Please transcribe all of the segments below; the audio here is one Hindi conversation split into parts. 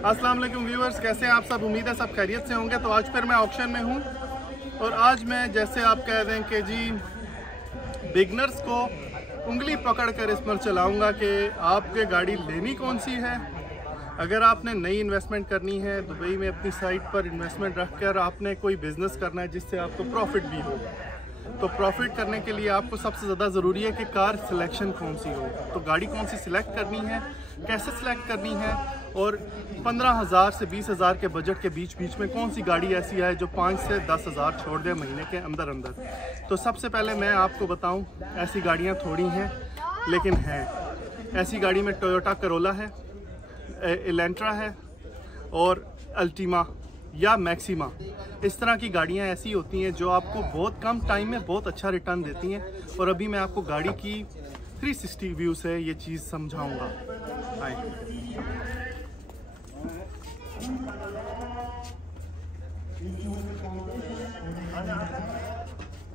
अस्सलाम वालेकुम व्यूअर्स, कैसे हैं आप सब? उम्मीद है सब खैरियत से होंगे। तो आज फिर मैं ऑक्शन में हूं और आज मैं जैसे आप कह दें कि जी बिगनर्स को उंगली पकड़ कर इस पर चलाऊंगा कि आपके गाड़ी लेनी कौन सी है। अगर आपने नई इन्वेस्टमेंट करनी है, दुबई में अपनी साइट पर इन्वेस्टमेंट रख कर आपने कोई बिज़नेस करना है जिससे आपको प्रॉफिट भी हो, तो प्रॉफिट करने के लिए आपको सबसे ज़्यादा ज़रूरी है कि कार सिलेक्शन कौन सी हो। तो गाड़ी कौन सी सिलेक्ट करनी है, कैसे सिलेक्ट करनी है, और 15,000 से 20,000 के बजट के बीच में कौन सी गाड़ी ऐसी है जो 5 से 10,000 छोड़ दे महीने के अंदर अंदर। तो सबसे पहले मैं आपको बताऊं, ऐसी गाड़ियां थोड़ी हैं लेकिन हैं। ऐसी गाड़ी में टोयोटा करोला है, एलेंट्रा है और अल्टीमा या मैक्सिमा। इस तरह की गाड़ियां ऐसी होती हैं जो आपको बहुत कम टाइम में बहुत अच्छा रिटर्न देती हैं। और अभी मैं आपको गाड़ी की 360 व्यू से ये चीज़ समझाऊंगा।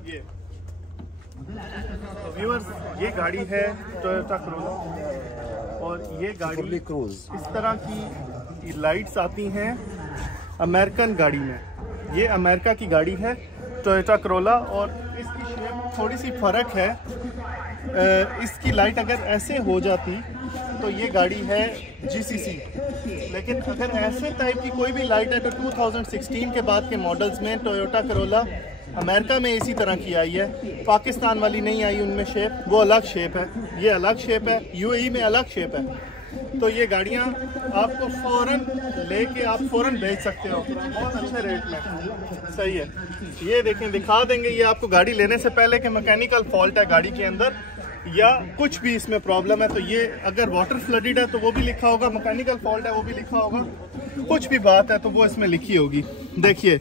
ये तो व्यूअर्स, ये गाड़ी है टोयोटा क्रोला और ये गाड़ी इस तरह की लाइट्स आती हैं अमेरिकन गाड़ी में। ये अमेरिका की गाड़ी है टोयोटा करोला और इसकी शेप थोड़ी सी फ़र्क है। इसकी लाइट अगर ऐसे हो जाती तो ये गाड़ी है GCC, लेकिन अगर ऐसे टाइप की कोई भी लाइट है तो 2016 के बाद के मॉडल्स में टोयोटा करोला अमेरिका में इसी तरह की आई है। पाकिस्तान वाली नहीं आई उनमें शेप, वो अलग शेप है, ये अलग शेप है, UAE में अलग शेप है। तो ये गाड़ियाँ आपको फ़ौरन लेके आप फ़ौरन बेच सकते हो बहुत अच्छे रेट में। सही है, ये देखें, दिखा देंगे ये आपको गाड़ी लेने से पहले कि मैकेनिकल फॉल्ट है गाड़ी के अंदर या कुछ भी इसमें प्रॉब्लम है। तो ये अगर वाटर फ्लडेड है तो वो भी लिखा होगा, मैकेनिकल फॉल्ट है वो भी लिखा होगा, कुछ भी बात है तो वो इसमें लिखी होगी। देखिए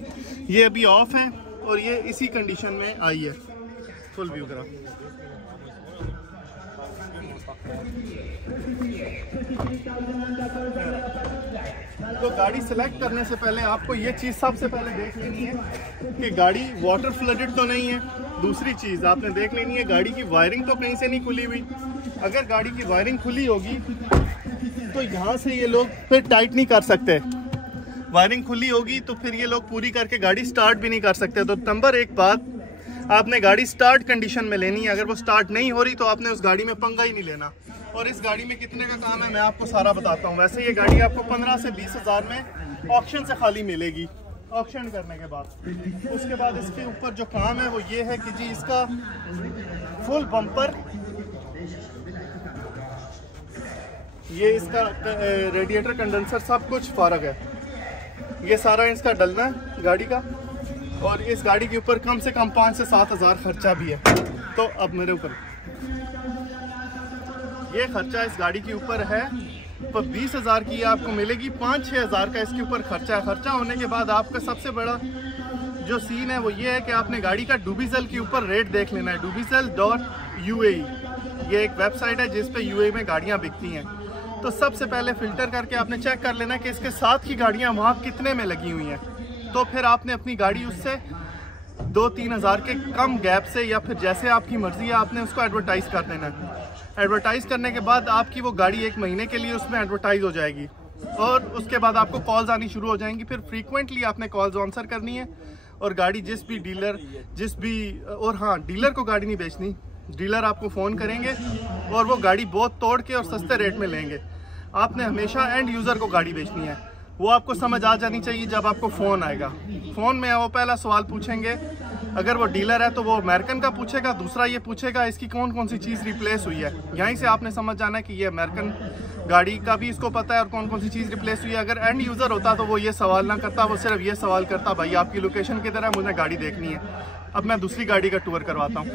ये अभी ऑफ है और ये इसी कंडीशन में आई है। फुल व्यू करा। तो गाड़ी सेलेक्ट करने से पहले आपको ये चीज़ सबसे पहले देख लेनी है कि गाड़ी वाटर फ्लडेड तो नहीं है। दूसरी चीज़ आपने देख लेनी है गाड़ी की वायरिंग तो कहीं से नहीं खुली हुई। अगर गाड़ी की वायरिंग खुली होगी तो यहाँ से ये लोग फिर टाइट नहीं कर सकते। वायरिंग खुली होगी तो फिर ये लोग पूरी करके गाड़ी स्टार्ट भी नहीं कर सकते। तो नंबर एक बात, आपने गाड़ी स्टार्ट कंडीशन में लेनी है। अगर वो स्टार्ट नहीं हो रही तो आपने उस गाड़ी में पंगा ही नहीं लेना। और इस गाड़ी में कितने का काम है मैं आपको सारा बताता हूँ। वैसे ये गाड़ी आपको 15 से 20,000 में ऑक्शन से खाली मिलेगी, ऑक्शन करने के बाद। उसके बाद इसके ऊपर जो काम है वो ये है कि जी इसका फुल बम्पर, ये इसका रेडिएटर कंडेंसर सब कुछ फारग है, ये सारा इसका डलना है गाड़ी का। और इस गाड़ी के ऊपर कम से कम 5 से 7,000 खर्चा भी है। तो अब मेरे ऊपर ये खर्चा इस गाड़ी के ऊपर है, तो 20,000 की आपको मिलेगी। 5-6 हज़ार का इसके ऊपर खर्चा है। खर्चा होने के बाद आपका सबसे बड़ा जो सीन है वो ये है कि आपने गाड़ी का डुबीज़ल के ऊपर रेट देख लेना है। dubizel.ua ये एक वेबसाइट है जिस पे UAE में गाड़ियाँ बिकती हैं। तो सबसे पहले फ़िल्टर करके आपने चेक कर लेना कि इसके साथ की गाड़ियाँ वहाँ कितने में लगी हुई हैं। तो फिर आपने अपनी गाड़ी उससे 2-3 हज़ार के कम गैप से या फिर जैसे आपकी मर्ज़ी है आपने उसको एडवर्टाइज़ कर देना है। एडवर्टाइज़ करने के बाद आपकी वो गाड़ी 1 महीने के लिए उसमें एडवर्टाइज़ हो जाएगी और उसके बाद आपको कॉल्स आनी शुरू हो जाएंगी। फिर फ्रीक्वेंटली आपने कॉल्स आंसर करनी है और गाड़ी जिस भी डीलर और हाँ, डीलर को गाड़ी नहीं बेचनी। डीलर आपको फ़ोन करेंगे और वो गाड़ी बहुत तोड़ के और सस्ते रेट में लेंगे। आपने हमेशा एंड यूज़र को गाड़ी बेचनी है। वो आपको समझ आ जानी चाहिए जब आपको फ़ोन आएगा। फ़ोन में वो पहला सवाल पूछेंगे, अगर वो डीलर है तो वो अमेरिकन का पूछेगा, दूसरा ये पूछेगा इसकी कौन कौन सी चीज़ रिप्लेस हुई है। यहीं से आपने समझ जाना है कि ये अमेरिकन गाड़ी का भी इसको पता है और कौन कौन सी चीज़ रिप्लेस हुई है। अगर एंड यूज़र होता तो वो ये सवाल ना करता, वो सिर्फ ये सवाल करता, भाई आपकी लोकेशन किधर है, मुझे गाड़ी देखनी है। अब मैं दूसरी गाड़ी का टूर करवाता हूँ।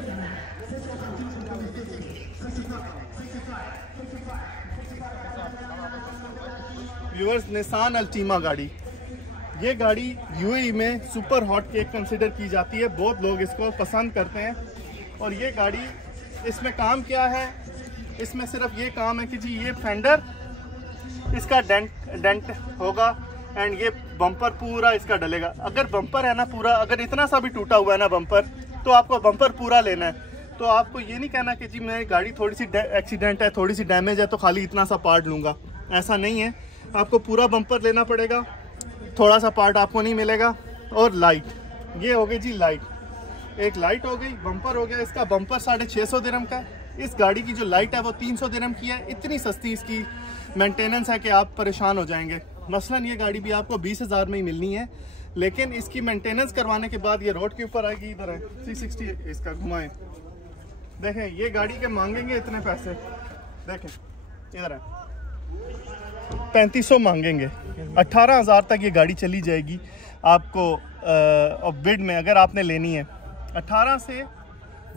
व्यूअर्स, निसान अल्टीमा गाड़ी, ये गाड़ी UAE में सुपर हॉट केक कंसिडर की जाती है। बहुत लोग इसको पसंद करते हैं। और ये गाड़ी, इसमें काम क्या है, इसमें सिर्फ ये काम है कि जी ये फेंडर इसका डेंट होगा एंड ये बम्पर पूरा इसका डलेगा। अगर बम्पर है ना पूरा, अगर इतना सा भी टूटा हुआ है ना बम्पर, तो आपको बम्पर पूरा लेना है। तो आपको ये नहीं कहना कि जी मेरी गाड़ी थोड़ी सी एक्सीडेंट है, थोड़ी सी डैमेज है तो खाली इतना सा पार्ट लूँगा, ऐसा नहीं है। आपको पूरा बम्पर लेना पड़ेगा, थोड़ा सा पार्ट आपको नहीं मिलेगा। और लाइट, ये हो गई जी लाइट, एक लाइट हो गई, बम्पर हो गया। इसका बम्पर 650 दिरहम का है। इस गाड़ी की जो लाइट है वो 300 दिरहम की है। इतनी सस्ती इसकी मेंटेनेंस है कि आप परेशान हो जाएंगे। मसलन ये गाड़ी भी आपको 20,000 में ही मिलनी है, लेकिन इसकी मेंटेनेंस करवाने के बाद ये रोड के ऊपर आएगी। इधर है 360, इसका घुमाएं, देखें ये गाड़ी के मांगेंगे इतने पैसे, देखें इधर है 3500 मांगेंगे। 18,000 तक ये गाड़ी चली जाएगी आपको बिड में अगर आपने लेनी है। 18 से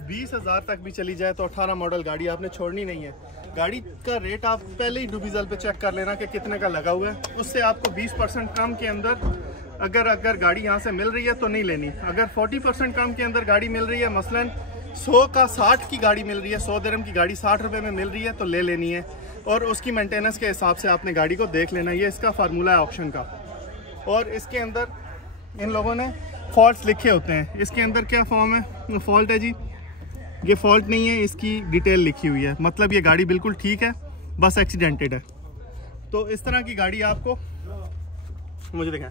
20,000 तक भी चली जाए तो 18 मॉडल गाड़ी आपने छोड़नी नहीं है। गाड़ी का रेट आप पहले ही डुबीजल पे चेक कर लेना कि कितने का लगा हुआ है। उससे आपको 20% कम के अंदर अगर गाड़ी यहाँ से मिल रही है तो नहीं लेनी। अगर 40% कम के अंदर गाड़ी मिल रही है, मसलन 100 का 60 की गाड़ी मिल रही है, 100 दिरहम की गाड़ी 60 रुपये में मिल रही है तो ले लेनी है। और उसकी मेंटेनेंस के हिसाब से आपने गाड़ी को देख लेना। ये इसका फार्मूला है ऑप्शन का। और इसके अंदर इन लोगों ने फॉल्ट्स लिखे होते हैं। इसके अंदर क्या फॉर्म है, फॉल्ट है जी, ये फॉल्ट नहीं है, इसकी डिटेल लिखी हुई है। मतलब ये गाड़ी बिल्कुल ठीक है, बस एक्सीडेंटेड है। तो इस तरह की गाड़ी आपको, मुझे देखें,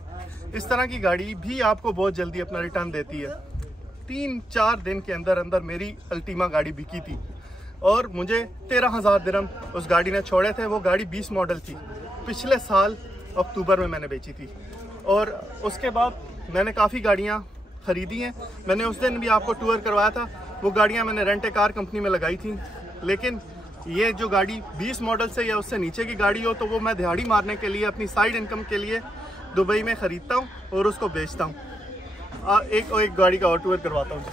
इस तरह की गाड़ी भी आपको बहुत जल्दी अपना रिटर्न देती है। 3-4 दिन के अंदर अंदर मेरी अल्टीमा गाड़ी बिकी थी और मुझे 13,000 दिरहम उस गाड़ी ने छोड़े थे। वो गाड़ी 20 मॉडल थी, पिछले साल अक्टूबर में मैंने बेची थी। और उसके बाद मैंने काफ़ी गाड़ियाँ ख़रीदी हैं। मैंने उस दिन भी आपको टूर करवाया था, वो गाड़ियाँ मैंने रेंट ए कार कंपनी में लगाई थी। लेकिन ये जो गाड़ी 20 मॉडल से या उससे नीचे की गाड़ी हो तो वो मैं दिहाड़ी मारने के लिए, अपनी साइड इनकम के लिए दुबई में ख़रीदता हूँ और उसको बेचता हूँ। एक गाड़ी का और टूर करवाता हूँ।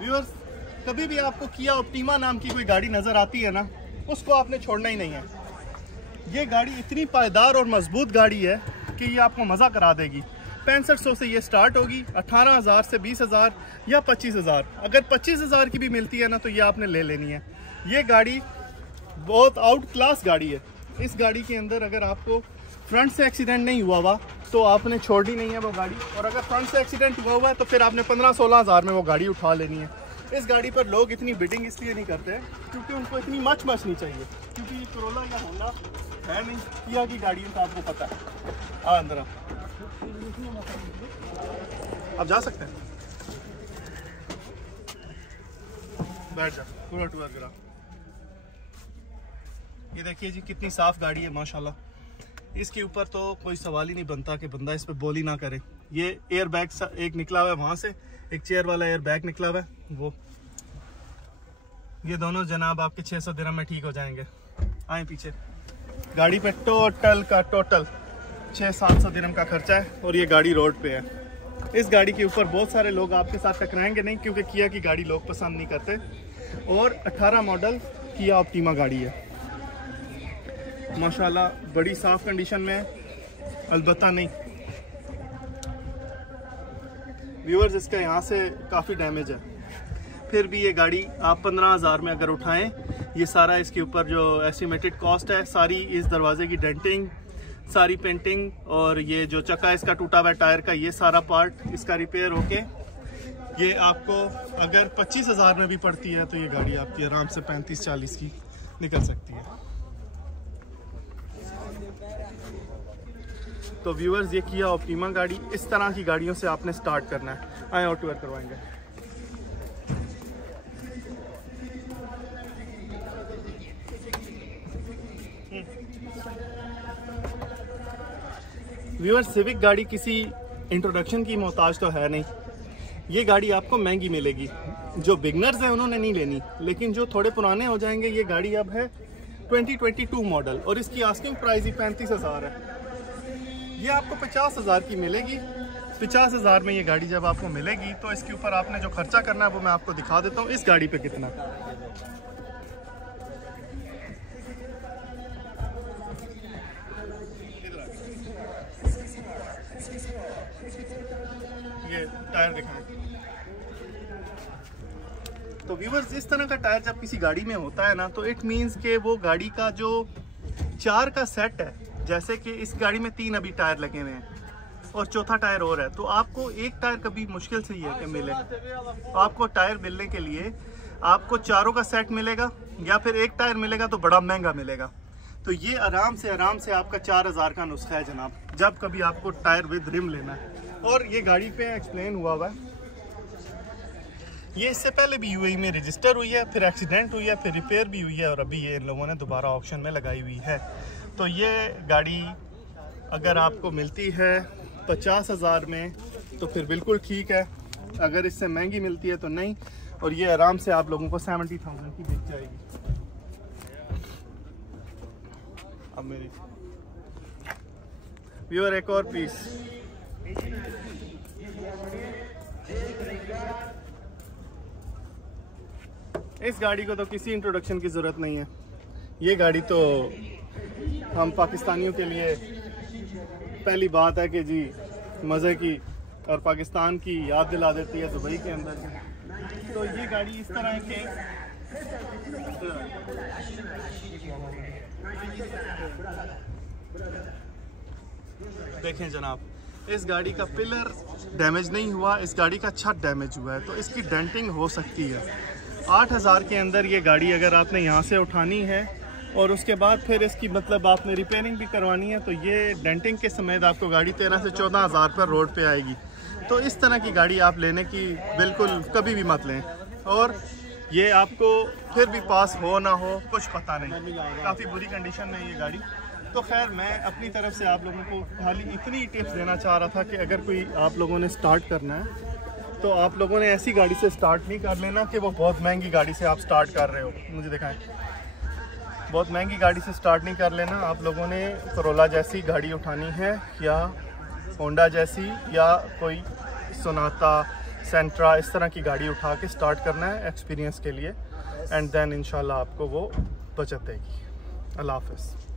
व्यूअर्स, कभी भी आपको किया ऑप्टिमा नाम की कोई गाड़ी नज़र आती है ना, उसको आपने छोड़ना ही नहीं है। ये गाड़ी इतनी पायदार और मजबूत गाड़ी है कि ये आपको मज़ा करा देगी। 6500 से ये स्टार्ट होगी, 18,000 से 20,000 या 25,000। अगर 25,000 की भी मिलती है ना तो ये आपने ले लेनी है। ये गाड़ी बहुत आउट क्लास गाड़ी है। इस गाड़ी के अंदर अगर आपको फ्रंट से एक्सीडेंट नहीं हुआ हुआ तो आपने छोड़नी नहीं है वो गाड़ी। और अगर फ्रंट से एक्सीडेंट हुआ हुआ है तो फिर आपने 15-16 हज़ार में वो गाड़ी उठा लेनी है। इस गाड़ी पर लोग इतनी बिडिंग इसलिए नहीं करते क्योंकि उनको इतनी मच नहीं चाहिए, क्योंकि ये कोरोला या होंडा है नहीं, किया की गाड़ी है तो आपको पता है। अंदर आप जा सकते हैं, बैठ जा, पूरा टूर करा। ये देखिए जी कितनी साफ गाड़ी है माशाल्लाह। इसके ऊपर तो कोई सवाल ही नहीं बनता कि बंदा इस पर बोल ही ना करे। ये एयर बैग एक निकला हुआ है, वहाँ से एक चेयर वाला एयर बैग निकला हुआ है वो। ये दोनों जनाब आपके 600 दिरहम में ठीक हो जाएंगे। आए पीछे। गाड़ी पे टोटल 600-700 दिरहम का खर्चा है और ये गाड़ी रोड पे है। इस गाड़ी के ऊपर बहुत सारे लोग आपके साथ टकराएंगे नहीं, क्योंकि किया की गाड़ी लोग पसंद नहीं करते। और 18 मॉडल किया ऑप्टिमा गाड़ी है माशाल्लाह, बड़ी साफ कंडीशन में है। अलबत्ता नहीं व्यूअर्स, इसका यहाँ से काफ़ी डैमेज है, फिर भी ये गाड़ी आप 15,000 में अगर उठाएं, ये सारा इसके ऊपर जो एस्टिमेटेड कॉस्ट है, सारी इस दरवाजे की डेंटिंग, सारी पेंटिंग और ये जो चक्का इसका टूटा हुआ टायर का, ये सारा पार्ट इसका रिपेयर होके ये आपको अगर 25,000 में भी पड़ती है तो ये गाड़ी आपकी आराम से 35-40 की निकल सकती है। तो व्यूअर्स, ये किया ऑप्टिमा गाड़ी, इस तरह की गाड़ियों से आपने स्टार्ट करना है। आए और टूर करवाएंगे। व्यूअर्स, सिविक गाड़ी किसी इंट्रोडक्शन की मोहताज तो है नहीं। ये गाड़ी आपको महंगी मिलेगी। जो बिगनर्स हैं उन्होंने नहीं लेनी, लेकिन जो थोड़े पुराने हो जाएंगे, ये गाड़ी अब है 2022 मॉडल और इसकी आस्किंग प्राइस ही 35,000 है। ये आपको 50,000 की मिलेगी। 50,000 में ये गाड़ी जब आपको मिलेगी तो इसके ऊपर आपने जो खर्चा करना है वो मैं आपको दिखा देता हूँ। इस गाड़ी पे कितना, ये टायर दिखाएं। तो व्यूअर्स, इस तरह का टायर जब किसी गाड़ी में होता है ना, तो इट मीन्स के वो गाड़ी का जो 4 का सेट है, जैसे कि इस गाड़ी में 3 अभी टायर लगे हुए हैं, और चौथा टायर और है, तो आपको एक टायर कभी मुश्किल से ही है कि मिले। आपको टायर मिलने के लिए आपको चारों का सेट मिलेगा या फिर एक टायर मिलेगा तो बड़ा महंगा मिलेगा। तो ये आराम से आपका 4000 का नुस्खा है जनाब, जब कभी आपको टायर विद रिम लेना है। और ये गाड़ी पे एक्सप्लेन हुआ है, ये इससे पहले भी यूएई में रजिस्टर हुई है, फिर एक्सीडेंट हुई है, फिर रिपेयर भी हुई है और अभी ये इन लोगों ने दोबारा ऑक्शन में लगाई हुई है। तो ये गाड़ी अगर आपको मिलती है 50,000 में तो फिर बिल्कुल ठीक है, अगर इससे महंगी मिलती है तो नहीं। और ये आराम से आप लोगों को 70,000 की बिक जाएगी। अब मेरी व्यूअर एक और पीस, इस गाड़ी को तो किसी इंट्रोडक्शन की ज़रूरत नहीं है। ये गाड़ी तो हम पाकिस्तानियों के लिए पहली बात है कि जी मज़े की, और पाकिस्तान की याद दिला देती है दुबई के अंदर। तो ये गाड़ी इस तरह के देखें जनाब, इस गाड़ी का पिलर डैमेज नहीं हुआ, इस गाड़ी का छत डैमेज हुआ है, तो इसकी डेंटिंग हो सकती है। 8,000 के अंदर ये गाड़ी अगर आपने यहाँ से उठानी है और उसके बाद फिर इसकी मतलब आपने रिपेयरिंग भी करवानी है, तो ये डेंटिंग के समेत आपको गाड़ी 13 से 14,000 पर रोड पे आएगी। तो इस तरह की गाड़ी आप लेने की बिल्कुल कभी भी मत लें। और ये आपको फिर भी पास हो ना हो कुछ पता नहीं, काफ़ी बुरी कंडीशन में ये गाड़ी। तो खैर मैं अपनी तरफ से आप लोगों को खाली इतनी टिप्स देना चाह रहा था कि अगर कोई आप लोगों ने स्टार्ट करना है तो आप लोगों ने ऐसी गाड़ी से स्टार्ट नहीं कर लेना कि वो बहुत महंगी गाड़ी से आप स्टार्ट कर रहे हो। मुझे दिखाएं, बहुत महंगी गाड़ी से स्टार्ट नहीं कर लेना। आप लोगों ने कोरोला जैसी गाड़ी उठानी है या होंडा जैसी या कोई सोनाटा, सेंट्रा, इस तरह की गाड़ी उठा के स्टार्ट करना है एक्सपीरियंस के लिए, एंड देन इंशाल्लाह आपको वो बचत देगी। अल्लाह हाफ़िज़।